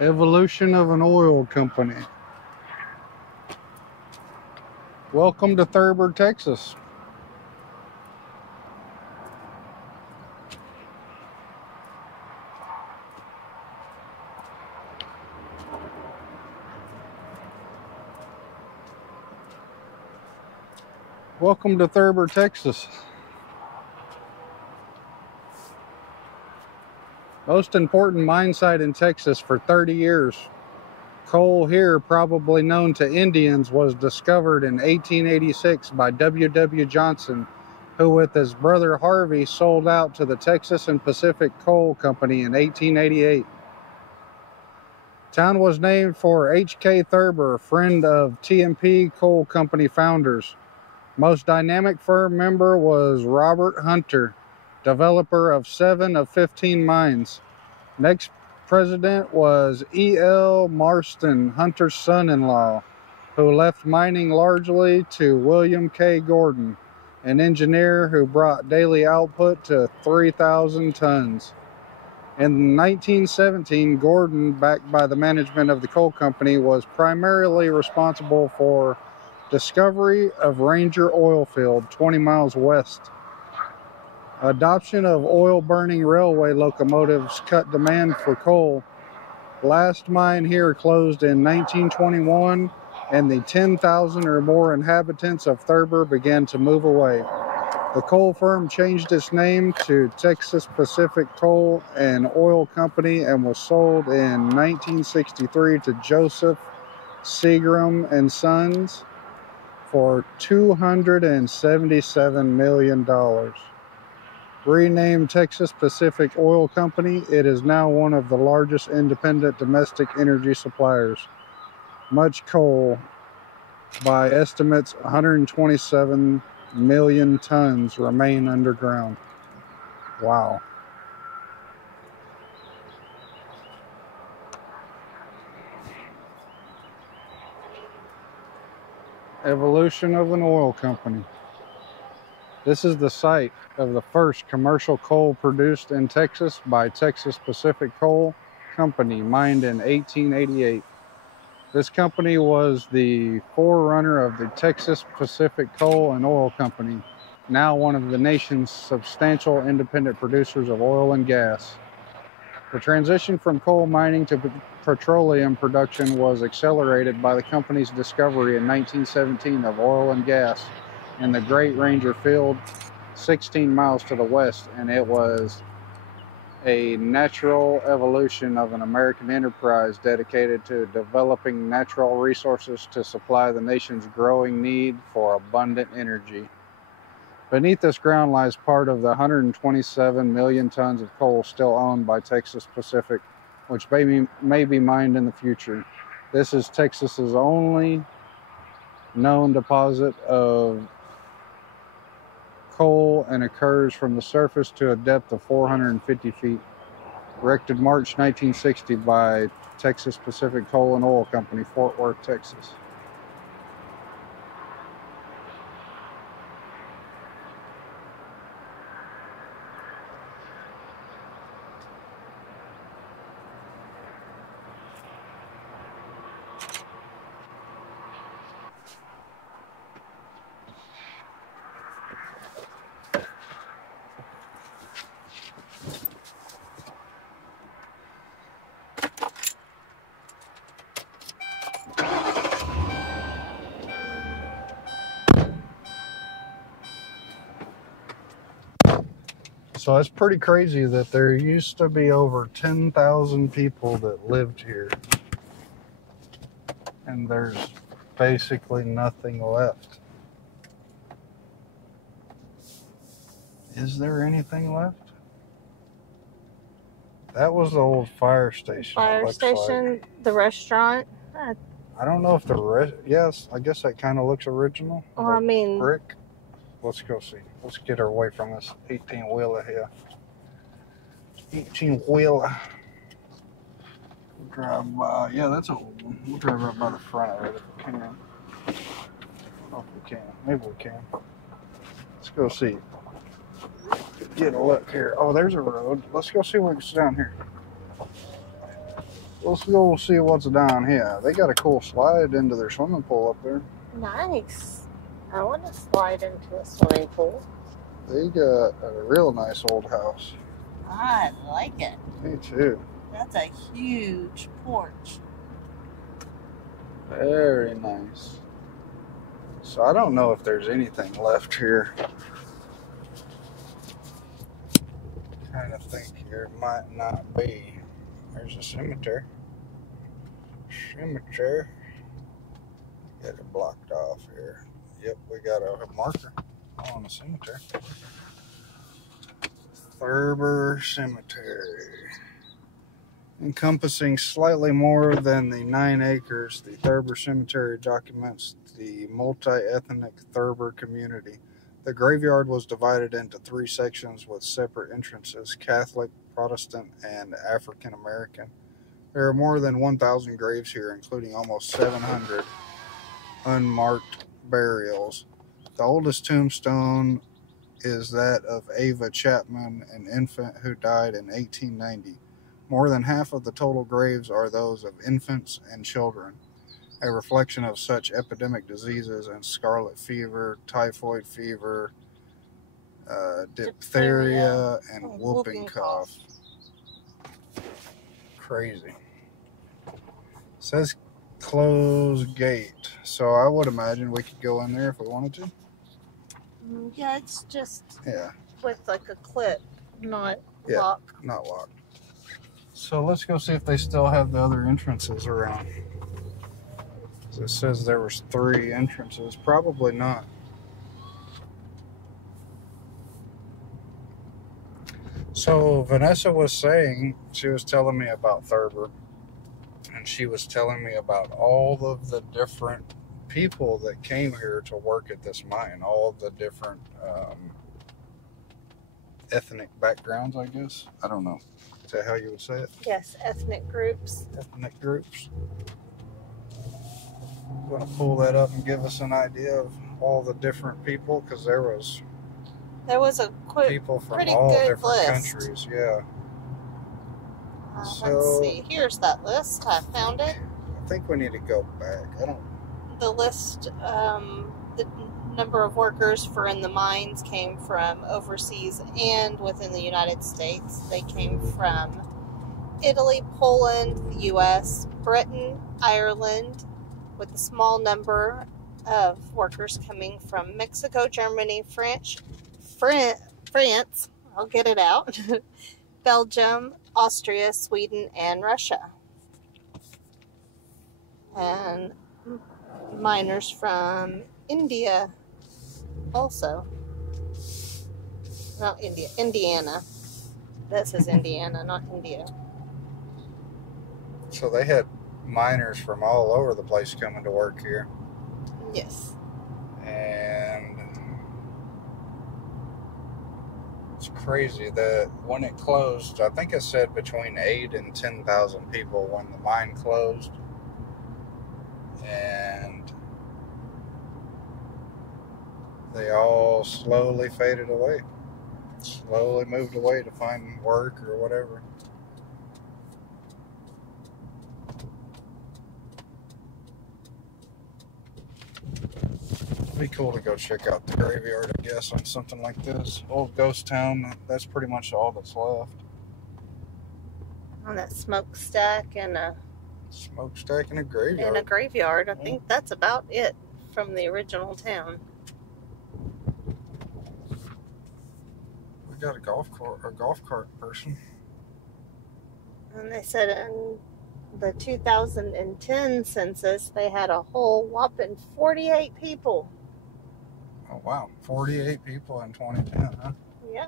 Evolution of an oil company. Welcome to Thurber, Texas. Welcome to Thurber, Texas. Most important mine site in Texas for 30 years. Coal here, probably known to Indians, was discovered in 1886 by W. Johnson, who with his brother Harvey sold out to the Texas and Pacific Coal Company in 1888. Town was named for H.K. Thurber, friend of T&P Coal Company founders. Most dynamic firm member was Robert Hunter, developer of 7 of 15 mines. Next president was E.L. Marston, Hunter's son-in-law, who left mining largely to William K. Gordon, an engineer who brought daily output to 3,000 tons. In 1917, Gordon, backed by the management of the coal company, was primarily responsible for discovery of Ranger oil field 20 miles west. Adoption of oil-burning railway locomotives cut demand for coal. Last mine here closed in 1921, and the 10,000 or more inhabitants of Thurber began to move away. The coal firm changed its name to Texas Pacific Coal and Oil Company and was sold in 1963 to Joseph Seagram and Sons for $277 million. Renamed Texas Pacific Oil Company, it is now one of the largest independent domestic energy suppliers. Much coal, by estimates 127 million tons, remain underground. Wow. Evolution of an oil company. This is the site of the first commercial coal produced in Texas by Texas Pacific Coal Company, mined in 1888. This company was the forerunner of the Texas Pacific Coal and Oil Company, now one of the nation's substantial independent producers of oil and gas. The transition from coal mining to petroleum production was accelerated by the company's discovery in 1917 of oil and gas in the Great Ranger Field, 16 miles to the west, and it was a natural evolution of an American enterprise dedicated to developing natural resources to supply the nation's growing need for abundant energy. Beneath this ground lies part of the 127 million tons of coal still owned by Texas Pacific, which may be mined in the future. This is Texas's only known deposit of coal and occurs from the surface to a depth of 450 feet. Erected March 1960 by Texas Pacific Coal and Oil Company, Fort Worth, Texas. So it's pretty crazy that there used to be over 10,000 people that lived here. And there's basically nothing left. Is there anything left? That was the old fire station. Fire station, like. The restaurant. I don't know if yes, I guess that kind of looks original. Well, I mean, brick. Let's go see. Let's get her away from this 18-wheeler here. 18-wheeler. We'll drive by. Yeah, that's an old one. We'll drive right by the front of it if we can. Oh, if we can. Maybe we can. Let's go see. Get a look here. Oh, there's a road. Let's go see what's down here. Let's go see what's down here. They got a cool slide into their swimming pool up there. Nice. I want to slide into a swimming pool. They got a real nice old house. I like it. Me too. That's a huge porch. Very nice. So I don't know if there's anything left here. Kind of think there might not be. There's a cemetery. Cemetery. Get it blocked off here. Yep, we got a marker on the cemetery. Thurber Cemetery. Encompassing slightly more than the 9 acres, the Thurber Cemetery documents the multi-ethnic Thurber community. The graveyard was divided into 3 sections with separate entrances: Catholic, Protestant, and African American. There are more than 1,000 graves here, including almost 700 unmarked burials. The oldest tombstone is that of Ava Chapman, an infant who died in 1890. More than half of the total graves are those of infants and children, a reflection of such epidemic diseases as scarlet fever, typhoid fever, diphtheria, and whooping cough. Crazy. It says close gate, so I would imagine we could go in there if we wanted to. Yeah, it's just Yeah, with like a clip, not yeah, lock. not locked. So let's go see if they still have the other entrances around. It says there was 3 entrances. Probably not. So Vanessa was saying, she was telling me about Thurber, and she was telling me about all of the different people that came here to work at this mine, all the different ethnic backgrounds, I guess. I don't know. Is that how you would say it? Yes, ethnic groups. Ethnic groups. I'm going to pull that up and give us an idea of all the different people, because there was a people from pretty all good different list. countries. Yeah. Let's see. Here's that list. I found it. I think we need to go back. The list, the number of workers for in the mines came from overseas and within the United States. They came from Italy, Poland, the U.S., Britain, Ireland, with a small number of workers coming from Mexico, Germany, France, I'll get it out, Belgium, Austria, Sweden, and Russia. And miners from India also. Not India, Indiana. That says Indiana, not India. So they had miners from all over the place coming to work here. Yes. And it's crazy that when it closed, I think it said between 8,000 and 10,000 people when the mine closed. And they all slowly faded away. Slowly moved away to find work or whatever. It'd be cool to go check out the graveyard, I guess, on something like this. Old ghost town, that's pretty much all that's left. On that smokestack and a Smokestack and a graveyard. I think that's about it from the original town. We got a golf cart person. And they said in the 2010 census, they had a whole whopping 48 people. Oh, wow. 48 people in 2010, huh? Yeah.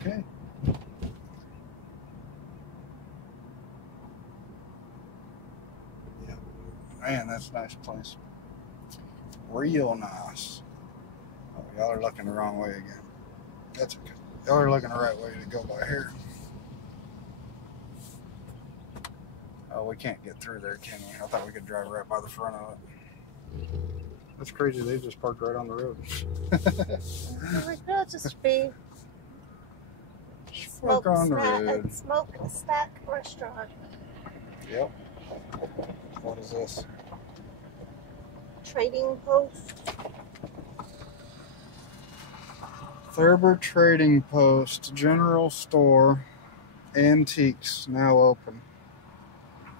Okay. Yeah. Man, that's a nice place. Real nice. Oh, y'all are looking the wrong way again. That's okay. Y'all are looking the right way to go by here. Oh, we can't get through there, can we? I thought we could drive right by the front of it. That's crazy. They just parked right on the road. I'm like, it'll just be Park on the road. Smoke stack restaurant. Yep. What is this? Trading post. Thurber Trading Post, General Store, Antiques, now open.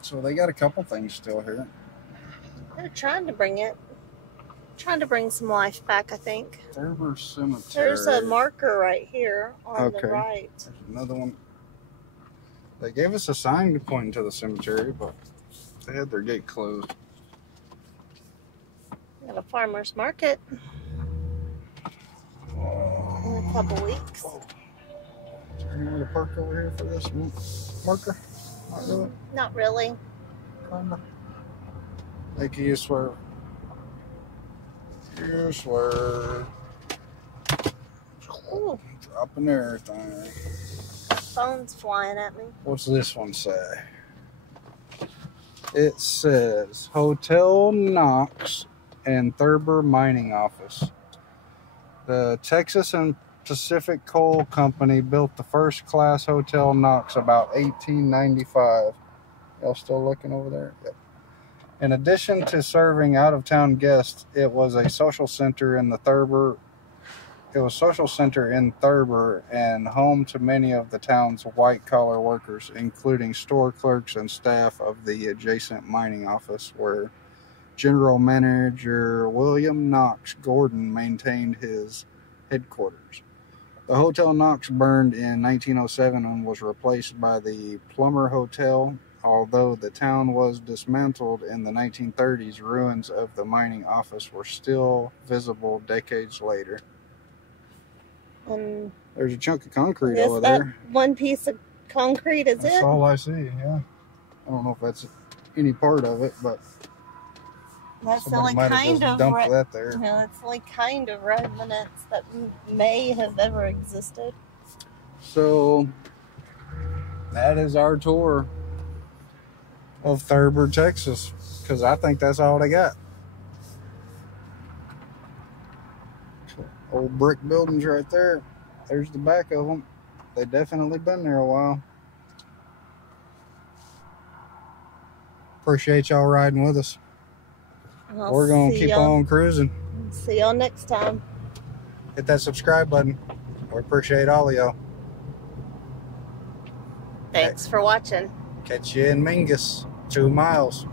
So they got a couple things still here. They're trying to bring some life back, I think. Thurber Cemetery. There's a marker right here on the right. There's another one. They gave us a sign pointing to the cemetery, but they had their gate closed. Got a farmer's market in a couple weeks. Is there anywhere to park over here for this marker? Not really. Not really. Thank you, Swerve. You swerve. Ooh. Dropping everything. Phone's flying at me. What's this one say? It says Hotel Knox and Thurber Mining Office. The Texas and Pacific Coal Company built the first class Hotel Knox about 1895. Y'all still looking over there? Yep. In addition to serving out-of-town guests, it was a social center in Thurber and home to many of the town's white-collar workers, including store clerks and staff of the adjacent mining office, where General Manager William Knox Gordon maintained his headquarters. The Hotel Knox burned in 1907 and was replaced by the Plummer Hotel. Although the town was dismantled in the 1930s, ruins of the mining office were still visible decades later. There's a chunk of concrete over there. One piece of concrete, is it? That's all I see, yeah. I don't know if that's any part of it, but that's the somebody only might have kind just of dumped that there. You know, that's the only kind of remnants that may have ever existed. So that is our tour of Thurber, Texas, because I think that's all they got. Old brick buildings right there. There's the back of them. They definitely been there a while. Appreciate y'all riding with us. We're going to keep on cruising. See y'all next time. Hit that subscribe button. We appreciate all of y'all. Thanks for watching. Catch you in Mingus, 2 miles.